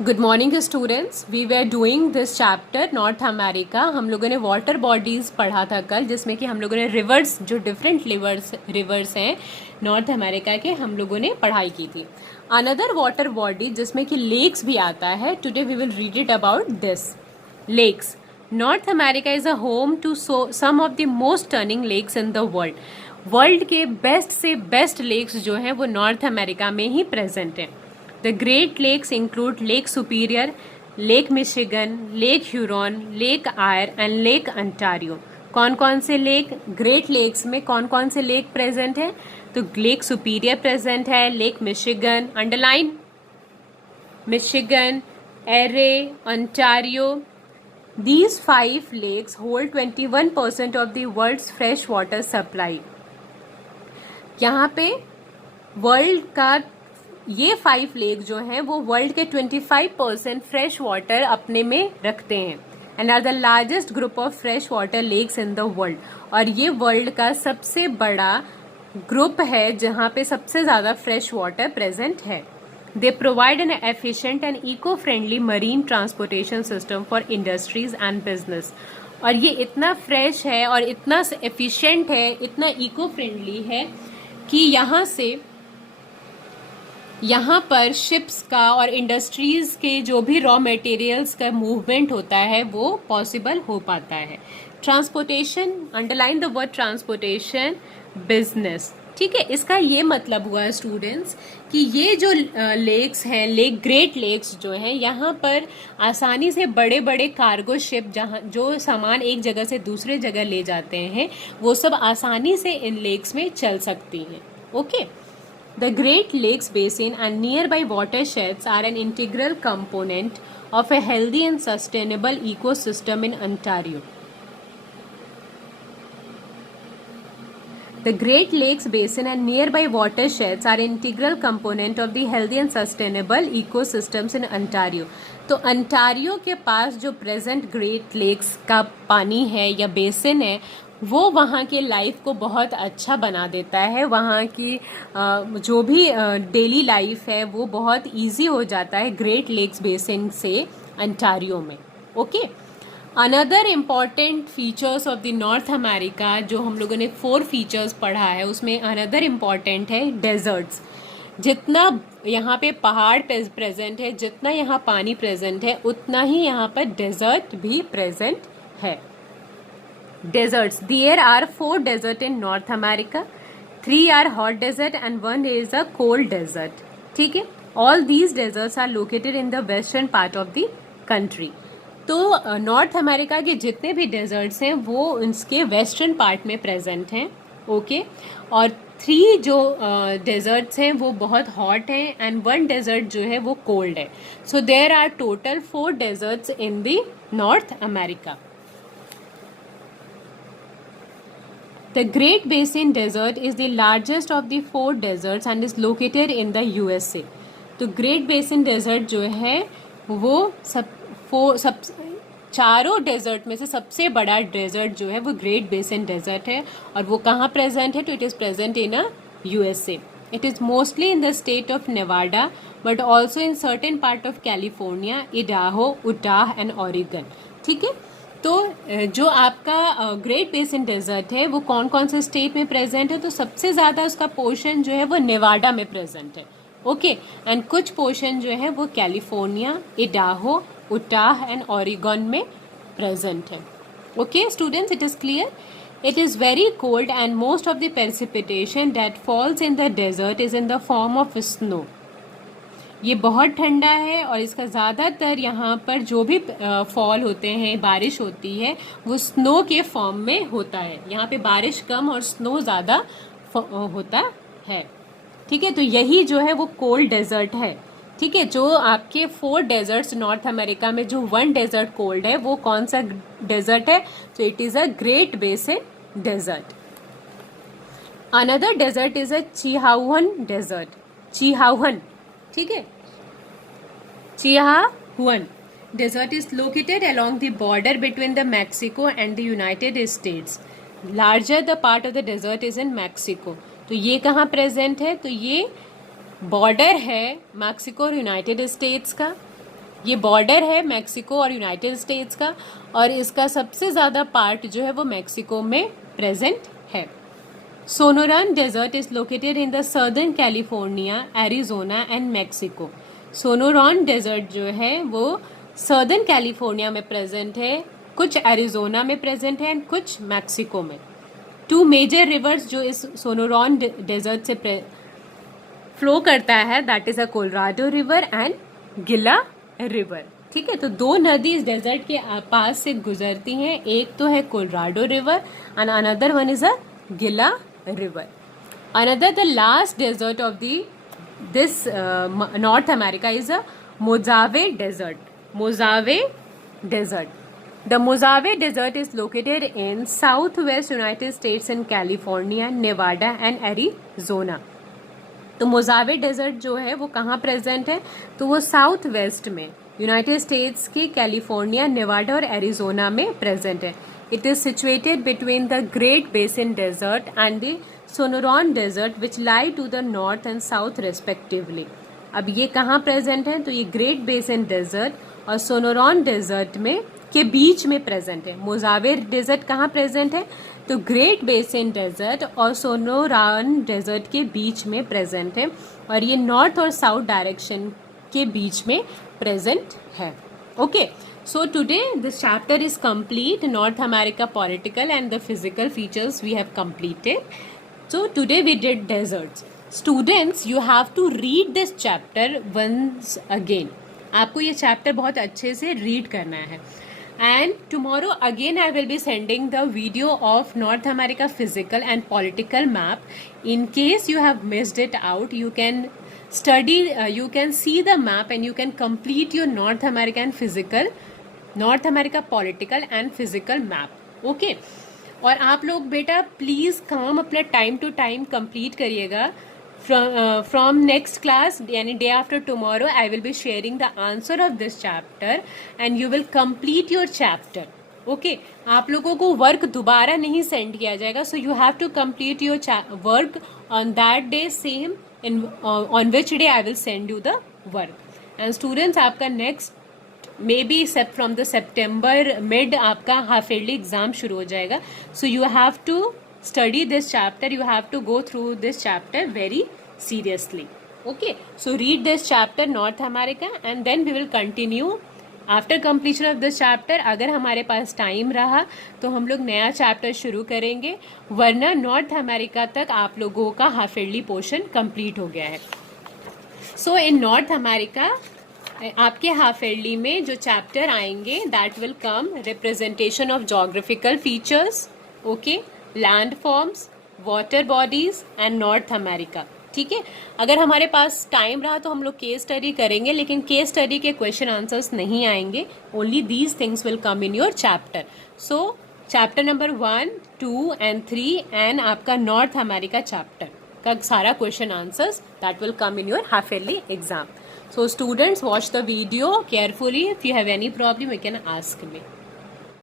Good morning students, we were doing this chapter North America. हम लोगों ने water bodies पढ़ा था कल, जिसमें कि हम लोगों ने रिवर्स, जो डिफरेंट रिवर्स हैं नॉर्थ अमेरिका के, हम लोगों ने पढ़ाई की थी। अनदर वाटर बॉडी जिसमें कि लेक्स भी आता है, today we will read it about this lakes. North America is a home to some of the most turning lakes in the world. World के बेस्ट से बेस्ट लेक्स जो हैं वो नॉर्थ अमेरिका में ही प्रेजेंट हैं। The Great Lakes include Lake Superior, Lake Michigan, Lake Huron, Lake Erie and Lake Ontario। कौन कौन से लेक, ग्रेट लेक्स में कौन कौन से लेक प्रेजेंट है? तो लेक सुपीरियर प्रेजेंट है, lake Michigan, underline Michigan, array, Ontario. These 5 lakes hold 21% of the world's fresh water supply। यहाँ पे वर्ल्ड का ये 5 लेक जो हैं वो वर्ल्ड के 25% फ्रेश वाटर अपने में रखते हैं and are the largest group of fresh water lakes in the world. और ये वर्ल्ड का सबसे बड़ा ग्रुप है जहाँ पे सबसे ज़्यादा फ्रेश वाटर प्रेजेंट है। They provide an efficient and eco friendly marine transportation system for industries and business. और ये इतना फ्रेश है और इतना एफिशिएंट है, इतना इको फ्रेंडली है कि यहाँ पर शिप्स का और इंडस्ट्रीज के जो भी रॉ मटेरियल्स का मूवमेंट होता है वो पॉसिबल हो पाता है। Transportation, underline the word transportation, business. ठीक है, इसका ये मतलब हुआ स्टूडेंट्स कि ये जो लेक्स हैं, ग्रेट लेक्स जो हैं, यहाँ पर आसानी से बड़े बड़े कार्गो शिप जहाँ जो सामान एक जगह से दूसरे जगह ले जाते हैं वो सब आसानी से इन लेक्स में चल सकती हैं। Okay. The Great Lakes Basin and nearby watersheds are an integral component of a healthy and sustainable ecosystem in Ontario. The Great Lakes Basin and nearby watersheds are an integral component of the healthy and sustainable ecosystems in Ontario. तो Ontario के पास जो present great lakes का पानी है या basin है वो वहाँ के लाइफ को बहुत अच्छा बना देता है। वहाँ की जो भी डेली लाइफ है वो बहुत इजी हो जाता है ग्रेट लेक्स बेसिन से अंटारियो में। Okay. Another important features of the North America, जो हम लोगों ने 4 फीचर्स पढ़ा है, उसमें अनदर इम्पॉर्टेंट है डेजर्ट्स। जितना यहाँ पे पहाड़ प्रेजेंट है, जितना यहाँ पानी प्रेजेंट है, उतना ही यहाँ पर डेजर्ट भी प्रेजेंट है। Deserts. There are 4 deserts in North America. 3 are hot desert and 1 is a cold desert. ठीक है. All these deserts are located in the western part of the country. तो नॉर्थ अमेरिका के जितने भी desserts हैं वो उसके वेस्टर्न पार्ट में प्रेजेंट हैं। ओके। और 3 जो डेजर्ट्स हैं वो बहुत हॉट हैं एंड 1 डेजर्ट जो है वो कोल्ड है। So there are total 4 deserts in the North America. The Great Basin Desert is the largest of the 4 deserts and is located in the USA. तो Great Basin Desert जो है वो सब चारों डेजर्ट में से सबसे बड़ा डेजर्ट जो है वो ग्रेट बेसिन डेजर्ट है। और वो कहाँ प्रेजेंट है? तो it is present in a USA. It is mostly in the state of Nevada, but also in certain part of California, Idaho, Utah and Oregon. ठीक है। तो जो आपका ग्रेट बेसिन डेजर्ट है वो कौन कौन से स्टेट में प्रेजेंट है? तो सबसे ज़्यादा उसका पोर्शन जो है वो नेवाडा में प्रेजेंट है। ओके। एंड कुछ पोर्शन जो है वो California, Idaho, Utah and Oregon में प्रेजेंट है। Okay students, it is clear? It is very cold and most of the precipitation that falls in the desert is in the form of snow. ये बहुत ठंडा है और इसका ज़्यादातर यहाँ पर जो भी फॉल होते हैं, बारिश होती है, वो स्नो के फॉर्म में होता है। यहाँ पे बारिश कम और स्नो ज़्यादा होता है। ठीक है। तो यही जो है वो कोल्ड डेजर्ट है। ठीक है। जो आपके 4 डेजर्ट्स नॉर्थ अमेरिका में जो 1 डेजर्ट कोल्ड है वो कौन सा डेजर्ट है? तो it is a Great Basin desert. Another desert is a Chihuahuan desert. Chihuahuan, ठीक है। चिहाहुन desert is located along the border between the Mexico and the United States. Larger the part of the desert is in Mexico. तो ये कहाँ present है? तो ये border है Mexico और यूनाइटेड स्टेट्स का। ये बॉर्डर है मैक्सिको और यूनाइटेड स्टेट्स का, और इसका सबसे ज़्यादा पार्ट जो है वो मैक्सिको में प्रेजेंट है। Sonoran desert is located in the southern California, Arizona and Mexico. Sonoran desert जो है वो सर्दर्न कैलिफोर्निया में प्रेजेंट है, कुछ एरिजोना में प्रेजेंट है एंड कुछ मैक्सिको में। 2 मेजर रिवर्स जो इस सोनोरान डेजर्ट से फ्लो करता है, that is a Colorado River and गिला रिवर। ठीक है, तो 2 नदी इस डेजर्ट के पास से गुजरती हैं, एक तो है Colorado River and another one is a Gila River. Another the last desert of this North America is a Mojave Desert. Mojave Desert, the Mojave Desert is located in southwest United States in California, Nevada and Arizona। तो मोजावे desert जो है वो कहाँ present है, तो वो south west में यूनाइटेड स्टेट्स की कैलिफोर्निया, नेवाडा और एरिजोना में प्रेजेंट है। It is situated between the Great Basin desert and the Sonoran desert which lie to the north and south respectively. अब ये कहाँ प्रेजेंट है, तो ये ग्रेट बेसिन डेजर्ट और सोनोरान डेजर्ट में के बीच में प्रेजेंट है। मोजावे डेजर्ट कहाँ प्रेजेंट है, तो ग्रेट बेसिन डेजर्ट और सोनोरान डेजर्ट के बीच में प्रेजेंट है, और ये नॉर्थ और साउथ डायरेक्शन के बीच में प्रेजेंट है। Okay, so today this chapter is complete, North America political and the physical features we have completed. So today we did deserts. Students, you have to read this chapter once again. आपको ये chapter बहुत अच्छे से read करना है। And tomorrow again I will be sending the video of North America physical and political map. In case you have missed it out, you can study, you can see the map and you can complete your North American physical, North America political and physical map. Okay? और आप लोग बेटा please काम अपना time to time complete करिएगा। From next class, यानी day after tomorrow, I will be sharing the answer of this chapter and you will complete your chapter. Okay, आप लोगों को वर्क दोबारा नहीं सेंड किया जाएगा, so you have to complete your work on that day same on which day I will send you the work. And students, आपका next maybe from the September mid आपका half yearly exam शुरू हो जाएगा, so you have to study this chapter, you have to go through this chapter very seriously. Okay, so read this chapter North America and then we will continue after completion of this chapter. अगर हमारे पास time रहा तो हम लोग नया chapter शुरू करेंगे, वरना नॉर्थ अमेरिका तक आप लोगों का हाफ ईयरली पोर्शन कंप्लीट हो गया है। सो इन नॉर्थ अमेरिका आपके हाफ ईयरली में जो चैप्टर आएंगे, that will come representation of geographical features, okay, land forms, water bodies and north America. ठीक है, अगर हमारे पास टाइम रहा तो हम लोग केस स्टडी करेंगे, लेकिन केस स्टडी के क्वेश्चन आंसर्स नहीं आएंगे, only these things will come in your chapter. So chapter number 1, 2 and 3 and आपका नॉर्थ अमेरिका चैप्टर का सारा question answers that will come in your half yearly exam. So students, watch the video carefully. If you have any problem, you can ask me.